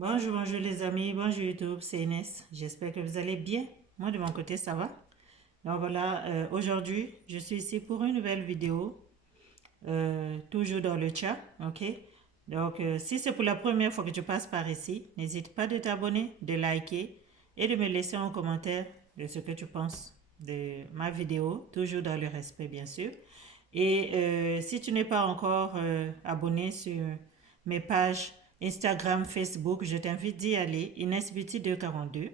Bonjour les amis, bonjour YouTube, c'est Inès. J'espère que vous allez bien. Moi de mon côté ça va. Donc voilà, aujourd'hui je suis ici pour une nouvelle vidéo, toujours dans le chat, ok? Donc si c'est pour la première fois que tu passes par ici, n'hésite pas de t'abonner, de liker et de me laisser un commentaire de ce que tu penses de ma vidéo, toujours dans le respect bien sûr. Et si tu n'es pas encore abonné sur mes pages Instagram, Facebook, je t'invite d'y aller, Inès Beauty 242.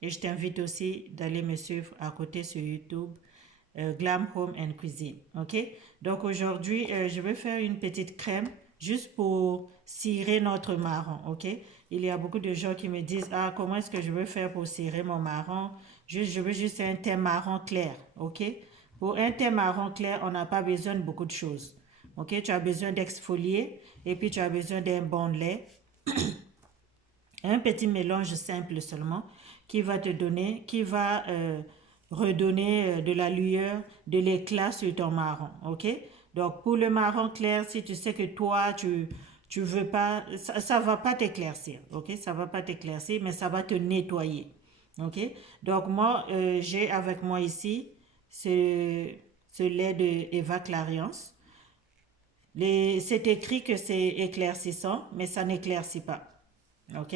Et je t'invite aussi d'aller me suivre à côté sur YouTube, Glam Home and Cuisine. Ok? Donc aujourd'hui, je vais faire une petite crème juste pour cirer notre marron. Ok? Il y a beaucoup de gens qui me disent, ah, comment est-ce que je veux faire pour cirer mon marron? Je veux juste un teint marron clair. Ok? Pour un teint marron clair, on n'a pas besoin de beaucoup de choses. Ok? Tu as besoin d'exfolier et puis tu as besoin d'un bon lait. Un petit mélange simple seulement qui va te donner, qui va redonner de la lueur, de l'éclat sur ton marron, ok? Donc pour le marron clair, si tu sais que toi tu veux pas, ça va pas t'éclaircir, ok? Ça va pas t'éclaircir, mais ça va te nettoyer, ok? Donc moi j'ai avec moi ici ce lait de Eva Clariance. C'est écrit que c'est éclaircissant, mais ça n'éclaircit pas, ok?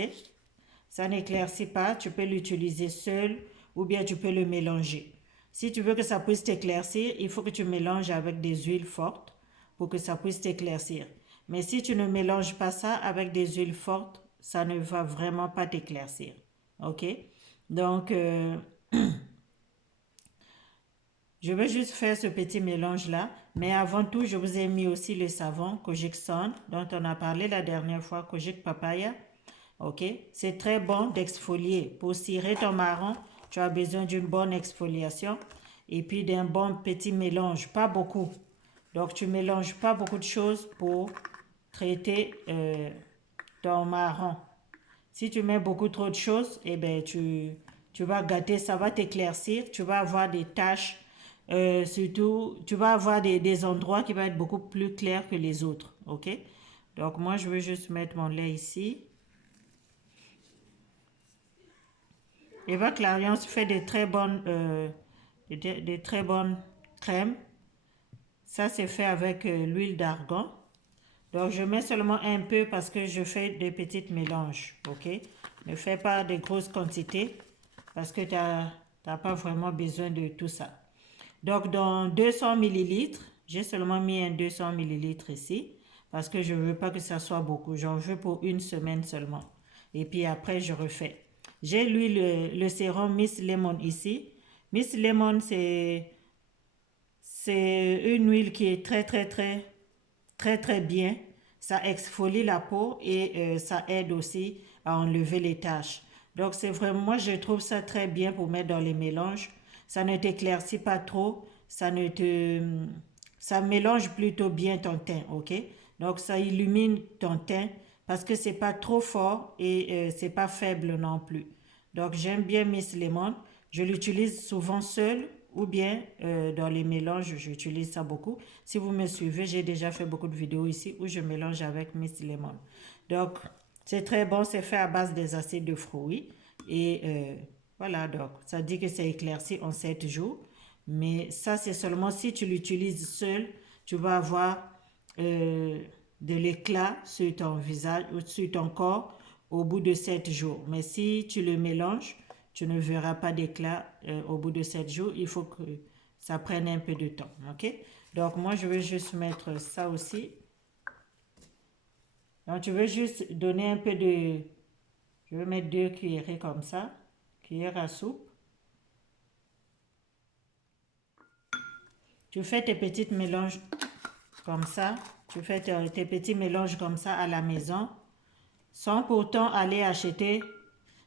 Ça n'éclaircit pas, tu peux l'utiliser seul ou bien tu peux le mélanger. Si tu veux que ça puisse t'éclaircir, il faut que tu mélanges avec des huiles fortes pour que ça puisse t'éclaircir. Mais si tu ne mélanges pas ça avec des huiles fortes, ça ne va vraiment pas t'éclaircir. Ok? Donc, je vais juste faire ce petit mélange-là. Mais avant tout, je vous ai mis aussi le savon Kojic Sun dont on a parlé la dernière fois, Kojic Papaya. Ok, c'est très bon d'exfolier. Pour cirer ton marron, tu as besoin d'une bonne exfoliation et puis d'un bon petit mélange, pas beaucoup. Donc tu mélanges pas beaucoup de choses pour traiter ton marron. Si tu mets beaucoup trop de choses, eh ben tu vas gâter, ça va t'éclaircir, tu vas avoir des taches, surtout tu vas avoir des endroits qui vont être beaucoup plus clairs que les autres. Ok, donc moi je veux juste mettre mon lait ici. Eva Clarion fait des très bonnes crèmes. Ça, c'est fait avec l'huile d'argan. Donc, je mets seulement un peu parce que je fais des petites mélanges. Ok? Ne fais pas de grosses quantités parce que tu n'as pas vraiment besoin de tout ça. Donc, dans 200 millilitres, j'ai seulement mis un 200 millilitres ici parce que je ne veux pas que ça soit beaucoup. J'en veux pour une semaine seulement. Et puis après, je refais. J'ai le sérum Miss Lemon ici. Miss Lemon, c'est une huile qui est très bien. Ça exfolie la peau et ça aide aussi à enlever les taches. Donc c'est vraiment, moi je trouve ça très bien pour mettre dans les mélanges. Ça ne t'éclaircit pas trop, ça mélange plutôt bien ton teint, ok? Donc ça illumine ton teint parce que c'est pas trop fort et c'est pas faible non plus. Donc j'aime bien Miss Lemon. Je l'utilise souvent seule ou bien dans les mélanges, j'utilise ça beaucoup. Si vous me suivez, j'ai déjà fait beaucoup de vidéos ici où je mélange avec Miss Lemon. Donc c'est très bon, c'est fait à base des acides de fruits. Et voilà, donc ça dit que c'est éclairci en 7 jours. Mais ça, c'est seulement si tu l'utilises seul, tu vas avoir de l'éclat sur ton visage ou sur ton corps au bout de 7 jours. Mais si tu le mélanges, tu ne verras pas d'éclat au bout de 7 jours. Il faut que ça prenne un peu de temps. Ok? Donc, moi, je vais juste mettre ça aussi. Donc, tu veux juste donner un peu de... Je vais mettre 2 cuillerées comme ça. Cuillère à soupe. Tu fais tes petits mélanges comme ça. Tu fais tes petits mélanges comme ça à la maison. Sans pourtant aller acheter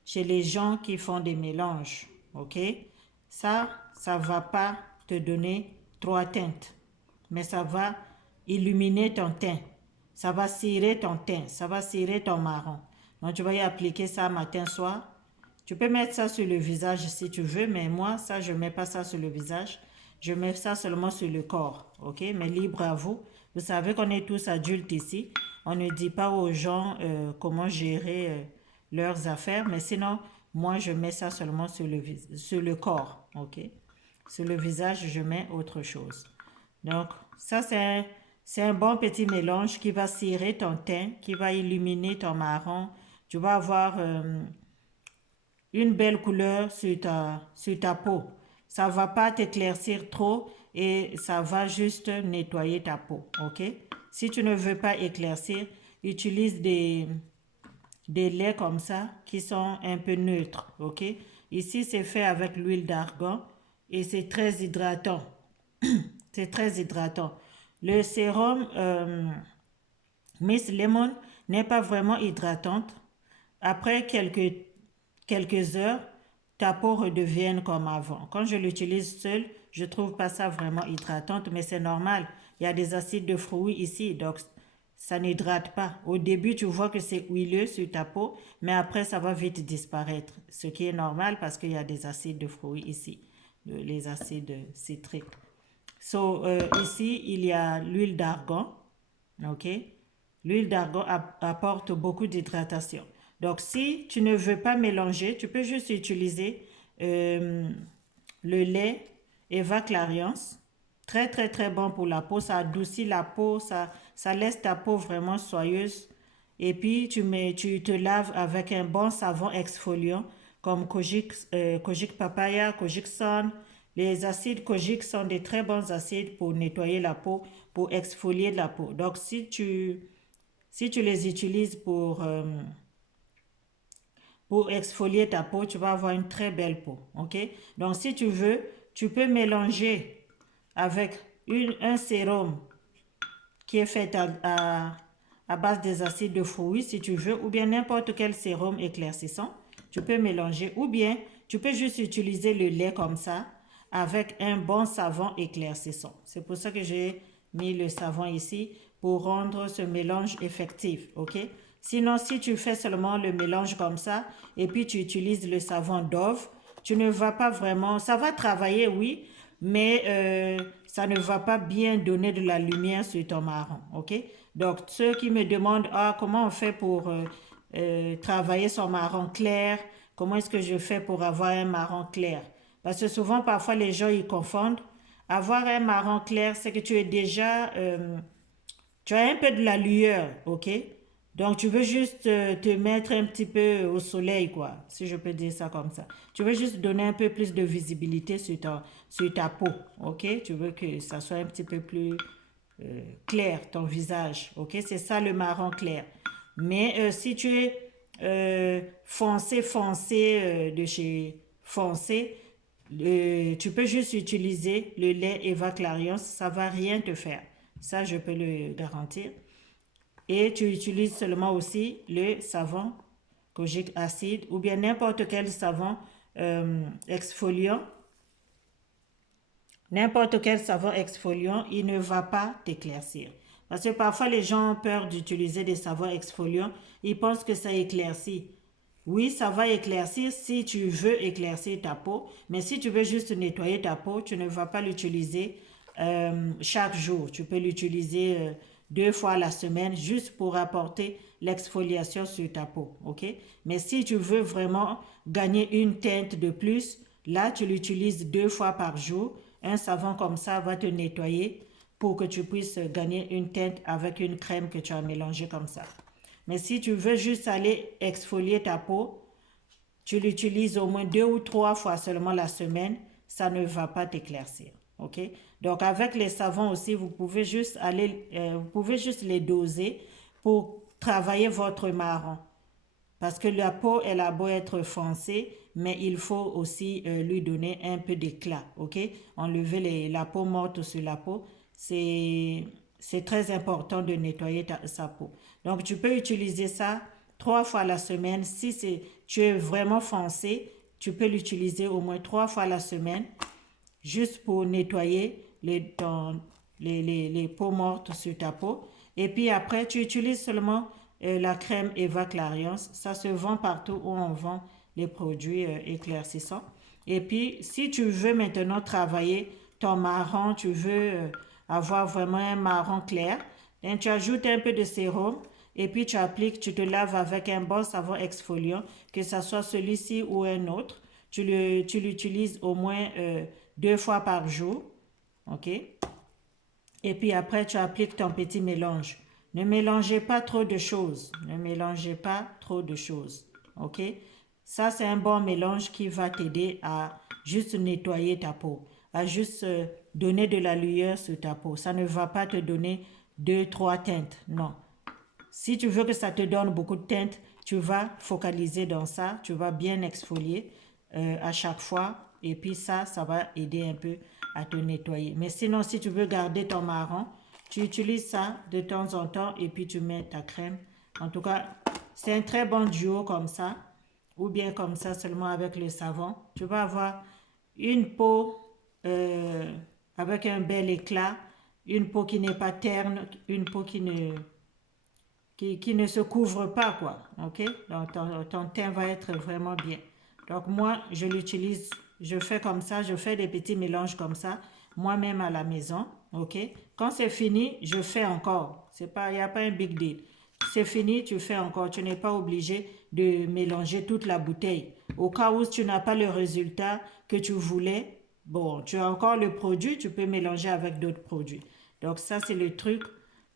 chez les gens qui font des mélanges. Ok? Ça va pas te donner 3 teintes. Mais ça va illuminer ton teint. Ça va cirer ton teint. Ça va cirer ton marron. Donc tu vas y appliquer ça matin, soir. Tu peux mettre ça sur le visage si tu veux, mais moi, ça, je ne mets pas ça sur le visage. Je mets ça seulement sur le corps, ok? Mais libre à vous. Vous savez qu'on est tous adultes ici. On ne dit pas aux gens comment gérer leurs affaires. Mais sinon, moi, je mets ça seulement sur le corps. OK? Sur le visage, je mets autre chose. Donc, ça, c'est un bon petit mélange qui va cirer ton teint, qui va illuminer ton marron. Tu vas avoir une belle couleur sur ta peau. Ça ne va pas t'éclaircir trop et ça va juste nettoyer ta peau. OK? Si tu ne veux pas éclaircir, utilise des laits comme ça qui sont un peu neutres. OK? Ici, c'est fait avec l'huile d'argan et c'est très hydratant. C'est très hydratant. Le sérum Miss Lemon n'est pas vraiment hydratante. Après quelques heures, ta peau redevient comme avant. Quand je l'utilise seule, je ne trouve pas ça vraiment hydratante, mais c'est normal. Il y a des acides de fruits ici, donc ça n'hydrate pas. Au début, tu vois que c'est huileux sur ta peau, mais après, ça va vite disparaître, ce qui est normal parce qu'il y a des acides de fruits ici, les acides citriques. Ici, il y a l'huile d'argan, ok? L'huile d'argan apporte beaucoup d'hydratation. Donc, si tu ne veux pas mélanger, tu peux juste utiliser le lait Eva Clariance. Très, très, très bon pour la peau. Ça adoucit la peau, ça laisse ta peau vraiment soyeuse. Et puis, tu te laves avec un bon savon exfoliant comme Kojic Papaya, Kojic Sun. Les acides Kojic sont des très bons acides pour nettoyer la peau, pour exfolier la peau. Donc, si tu les utilises pour exfolier ta peau, tu vas avoir une très belle peau. OK? Donc, si tu veux, tu peux mélanger avec un sérum qui est fait à base des acides de fruits, si tu veux, ou bien n'importe quel sérum éclaircissant. Tu peux mélanger, ou bien tu peux juste utiliser le lait comme ça avec un bon savon éclaircissant. C'est pour ça que j'ai mis le savon ici pour rendre ce mélange effectif. OK? Sinon, si tu fais seulement le mélange comme ça et puis tu utilises le savon Dove, tu ne vas pas vraiment... Ça va travailler, oui, mais ça ne va pas bien donner de la lumière sur ton marron. OK? Donc, ceux qui me demandent comment on fait pour travailler son marron clair, comment est-ce que je fais pour avoir un marron clair? Parce que souvent, parfois, les gens ils confondent. Avoir un marron clair, c'est que tu es déjà... tu as un peu de la lueur, ok? Donc, tu veux juste te mettre un petit peu au soleil, quoi, si je peux dire ça comme ça. Tu veux juste donner un peu plus de visibilité sur ta peau, ok? Tu veux que ça soit un petit peu plus clair, ton visage, ok? C'est ça le marron clair. Mais si tu es foncé de chez foncé, tu peux juste utiliser le lait Eva Clarion, ça va rien te faire. Ça, je peux le garantir. Et tu utilises seulement aussi le savon Kojic acide ou bien n'importe quel savon exfoliant. N'importe quel savon exfoliant, il ne va pas t'éclaircir. Parce que parfois, les gens ont peur d'utiliser des savons exfoliants. Ils pensent que ça éclaircit. Oui, ça va éclaircir si tu veux éclaircir ta peau. Mais si tu veux juste nettoyer ta peau, tu ne vas pas l'utiliser chaque jour. Tu peux l'utiliser 2 fois la semaine juste pour apporter l'exfoliation sur ta peau. OK? Mais si tu veux vraiment gagner une teinte de plus, là, tu l'utilises 2 fois par jour. Un savon comme ça va te nettoyer pour que tu puisses gagner une teinte avec une crème que tu as mélangée comme ça. Mais si tu veux juste aller exfolier ta peau, tu l'utilises au moins 2 ou 3 fois seulement la semaine, ça ne va pas t'éclaircir. OK? Donc, avec les savons aussi, vous pouvez juste les doser pour travailler votre marron. Parce que la peau, elle a beau être foncée, mais il faut aussi lui donner un peu d'éclat. OK? Enlever la peau morte sur la peau, c'est très important de nettoyer sa peau. Donc, tu peux utiliser ça 3 fois la semaine. Si tu es vraiment foncé, tu peux l'utiliser au moins 3 fois la semaine, juste pour nettoyer les peaux mortes sur ta peau. Et puis après, tu utilises seulement la crème Eva Clariance. Ça se vend partout où on vend les produits éclaircissants. Et puis, si tu veux maintenant travailler ton marron, tu veux avoir vraiment un marron clair, tu ajoutes un peu de sérum et puis tu appliques, tu te laves avec un bon savon exfoliant, que ce soit celui-ci ou un autre. Tu l'utilises au moins 2 fois par jour. OK? Et puis après, tu appliques ton petit mélange. Ne mélangez pas trop de choses. Ne mélangez pas trop de choses. OK? Ça, c'est un bon mélange qui va t'aider à juste nettoyer ta peau, à juste donner de la lueur sur ta peau. Ça ne va pas te donner 2-3 teintes. Non. Si tu veux que ça te donne beaucoup de teintes, tu vas focaliser dans ça. Tu vas bien exfolier à chaque fois. Et puis ça va aider un peu à te nettoyer. Mais sinon, si tu veux garder ton marron, tu utilises ça de temps en temps et puis tu mets ta crème. En tout cas, c'est un très bon duo comme ça. Ou bien comme ça, seulement avec le savon. Tu vas avoir une peau avec un bel éclat, une peau qui n'est pas terne, une peau qui ne se couvre pas, quoi. OK? Donc, ton teint va être vraiment bien. Donc, moi, je l'utilise, je fais comme ça, je fais des petits mélanges comme ça, moi-même à la maison. OK? Quand c'est fini, je fais encore. Il n'y a pas un big deal. C'est fini, tu fais encore. Tu n'es pas obligé de mélanger toute la bouteille. Au cas où tu n'as pas le résultat que tu voulais, bon, tu as encore le produit, tu peux mélanger avec d'autres produits. Donc, ça, c'est le truc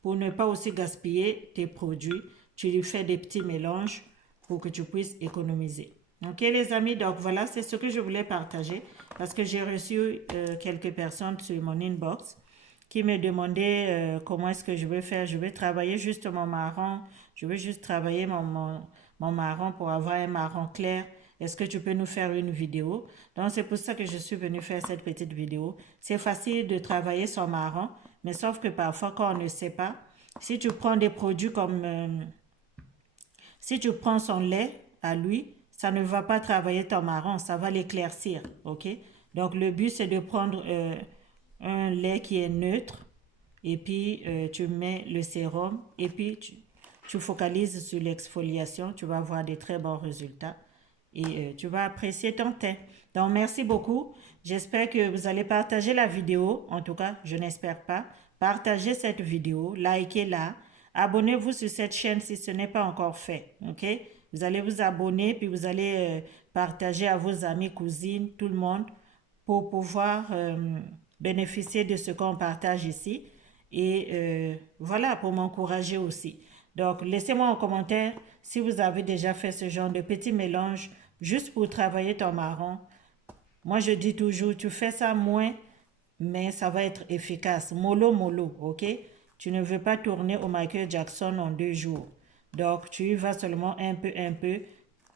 pour ne pas aussi gaspiller tes produits. Tu lui fais des petits mélanges pour que tu puisses économiser. Ok les amis, donc voilà, c'est ce que je voulais partager parce que j'ai reçu quelques personnes sur mon inbox qui me demandaient comment est-ce que je veux faire. Je veux travailler juste mon marron, je veux juste travailler mon marron pour avoir un marron clair. Est-ce que tu peux nous faire une vidéo? Donc c'est pour ça que je suis venue faire cette petite vidéo. C'est facile de travailler son marron, mais sauf que parfois quand on ne sait pas, si tu prends des produits comme... si tu prends son lait à lui, ça ne va pas travailler ton marron, ça va l'éclaircir, ok? Donc le but c'est de prendre un lait qui est neutre et puis tu mets le sérum et puis tu focalises sur l'exfoliation, tu vas avoir des très bons résultats et tu vas apprécier ton teint. Donc merci beaucoup, j'espère que vous allez partager la vidéo, en tout cas je n'espère pas. Partagez cette vidéo, likez-la, abonnez-vous sur cette chaîne si ce n'est pas encore fait, ok? Vous allez vous abonner, puis vous allez partager à vos amis, cousines, tout le monde, pour pouvoir bénéficier de ce qu'on partage ici. Et voilà, pour m'encourager aussi. Donc, laissez-moi en commentaire si vous avez déjà fait ce genre de petit mélange juste pour travailler ton marron. Moi, je dis toujours, tu fais ça moins, mais ça va être efficace. Mollo, mollo, ok? Tu ne veux pas tourner au Michael Jackson en 2 jours. Donc, tu y vas seulement un peu, un peu.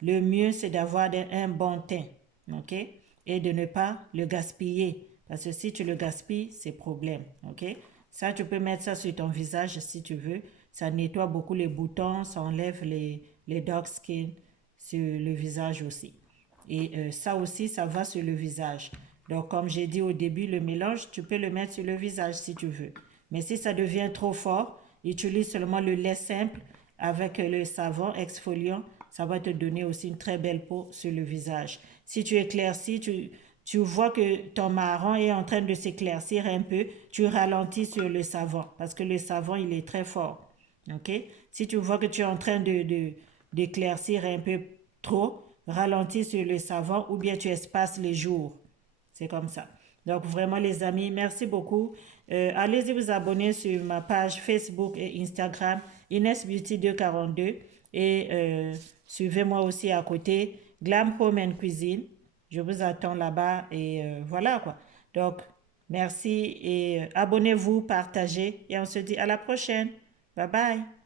Le mieux, c'est d'avoir un bon teint, ok? Et de ne pas le gaspiller. Parce que si tu le gaspilles, c'est problème, ok? Ça, tu peux mettre ça sur ton visage si tu veux. Ça nettoie beaucoup les boutons, ça enlève les dark skin sur le visage aussi. Et ça aussi, ça va sur le visage. Donc, comme j'ai dit au début, le mélange, tu peux le mettre sur le visage si tu veux. Mais si ça devient trop fort, utilise seulement le lait simple avec le savon exfoliant. Ça va te donner aussi une très belle peau sur le visage. Si tu éclaircis, tu vois que ton marron est en train de s'éclaircir un peu, tu ralentis sur le savon parce que le savon, il est très fort. Ok? Si tu vois que tu es en train d'éclaircir un peu trop, ralentis sur le savon ou bien tu espaces les jours. C'est comme ça. Donc vraiment les amis, merci beaucoup. Allez-y vous abonner sur ma page Facebook et Instagram, Ines Beauty 242. Et suivez-moi aussi à côté, Glam Home and Cuisine. Je vous attends là-bas et voilà quoi. Donc merci et abonnez-vous, partagez et on se dit à la prochaine. Bye bye.